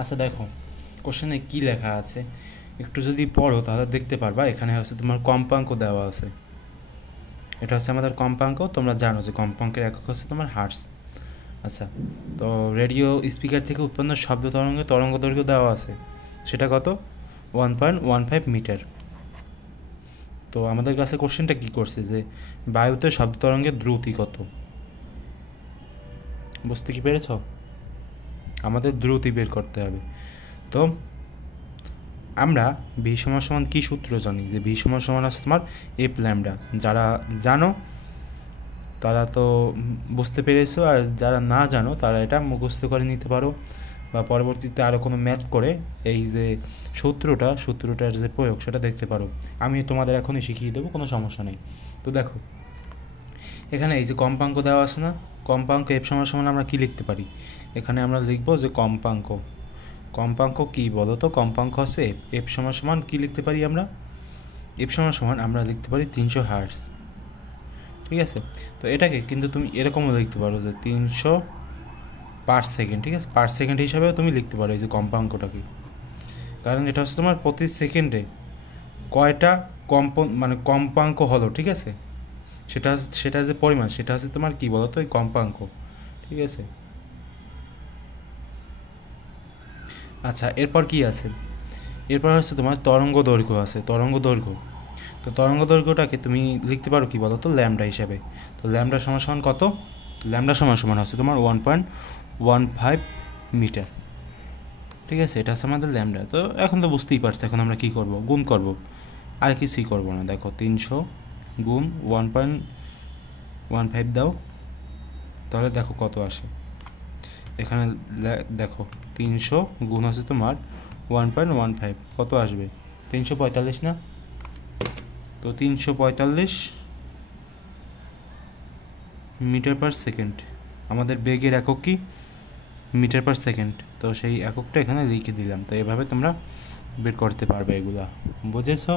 আচ্ছা দেখো কোশ্চেনে কী লেখা আছে একটু যদি পড়ো তাহলে দেখতে পারবা। এখানে হচ্ছে তোমার কম্পাঙ্ক দেওয়া আছে, এটা হচ্ছে আমাদের কম্পাঙ্ক। তোমরা জানো যে কম্পাঙ্কের একক হচ্ছে তোমার হার্টস। আচ্ছা, তো রেডিও স্পিকার থেকে উৎপন্ন শব্দ তরঙ্গ দৈর্ঘ্য দেওয়া আছে, সেটা কত? 1.15 মিটার। তো আমাদের কাছে কোশ্চেনটা কী করছে যে বায়ুতে শব্দ তরঙ্গের দ্রুতি কত, বুঝতে কি পেরেছ? আমাদের দ্রুতি বের করতে হবে। তো আমরা ভি সমান সমান কী সূত্র জানি, যে ভি সমান সমান আছে তোমার এফ ল্যামডা। যারা জানো তারা তো বুঝতে পেরেছো, আর যারা না জানো তারা এটা মুখস্থ করে নিতে পারো, বা পরবর্তীতে আরও কোনো ম্যাথ করে এই যে সূত্রটার যে প্রয়োগ সেটা দেখতে পারো। আমি তোমাদের এখনই শিখিয়ে দেবো, কোনো সমস্যা নেই। তো দেখো এখানে এই যে কম্পাঙ্ক দেওয়া আছে না, কম্পাঙ্ক এফ সমান সমান আমরা কী লিখতে পারি? এখানে আমরা লিখবো যে কম্পাঙ্ক কী বলো তো? কম্পাঙ্ক হচ্ছে এফ। এফ সমান সমান কী লিখতে পারি আমরা? এফ সমান সমান আমরা লিখতে পারি 300 হার্টজ। ঠিক আছে, তো এটাকে কিন্তু তুমি এরকমও লিখতে পারো যে 300 পার সেকেন্ড। ঠিক আছে, পার সেকেন্ড হিসাবেও তুমি লিখতে পারো এই যে কম্পাঙ্কটাকে, কারণ এটা হচ্ছে তোমার প্রতি সেকেন্ডে কয়টা কম্পাঙ্ক হলো। ঠিক আছে, সেটার যে পরিমাণ সেটা হচ্ছে তোমার কী বলো তো, এই কম্পাঙ্ক। ঠিক আছে, আচ্ছা এরপর কি আছে? এরপর হচ্ছে তোমার তরঙ্গ দৈর্ঘ্য আছে, তরঙ্গ দৈর্ঘ্য। তো তরঙ্গ দৈর্ঘ্যটাকে তুমি লিখতে পারো কী বলো তো, ল্যামডা হিসাবে। তো ল্যামডা সমান সমান কত? ল্যামডা সমান সমান হচ্ছে তোমার 1.15 মিটার। ঠিক আছে, এটা হচ্ছে আমাদের ল্যামডা। তো এখন তো বুঝতেই পারছো, এখন আমরা কী করব? গুণ করব, আর কিছুই করব না। দেখো 300 গুণ 1.15 দাও, তাহলে দেখো কত আসে। এখানে দেখো 300 গুণ হচ্ছে তোমার 1.15, কত আসবে? 345 না? তো 345 মিটার পার সেকেন্ড। আমাদের বেগের একক কি? Metre per second. তো সেই এককটা এখানে লিখে দিলাম। তো এভাবে তোমরা বের করতে পারবে এগুলা, বুঝেছো?